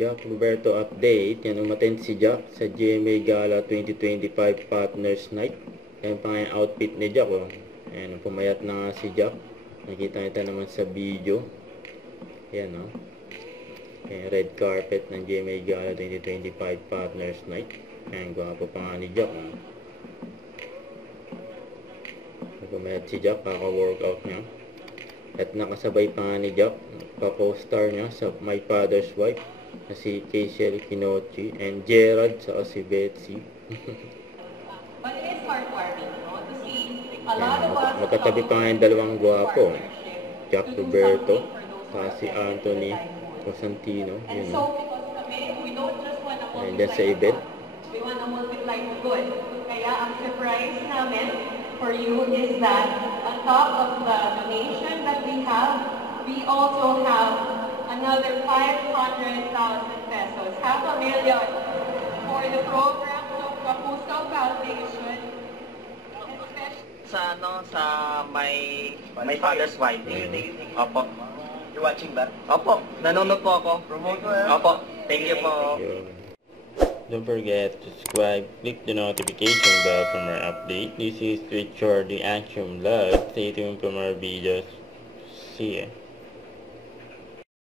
Jack Roberto update. Yan, umattend si Jack sa GMA Gala 2025 Partners Night. Yan pa nga yung outfit ni Jack. Oh. Yan, pumayat na nga si Jack. Nakita naman sa video. Yan, oh. Yan, red carpet ng GMA Gala 2025 Partners Night. Yan, gwapo pa nga ni Jack. Oh. Pumayat si Jack, kaka-workout niya. At nakasabay pa nga ni Jack, pa-co-star niya sa My Father's Wife na si Kaysel Kinochi and Gerald sa si Betsy. But it is heartwarming, no? To see a lot of us magkatabi pa nga yung dalawang gwapo. Jack Roberto at si Anthony Cosentino. And so, because kami, we don't just want to multiply sa event. We want to multiply the good. Kaya ang surprise namin for you is that on top of the donation that we have, we also have another 500,000 pesos, $500,000 for the program of Kapuso Foundation. Sa my father's wife. Opo. You watching that? Opo, nanonood po ako. Promote mo yan? Opo, thank you po. Don't forget to subscribe, click the notification bell for more update. This is Richard the Action Vlog. Stay tuned for more videos. See ya.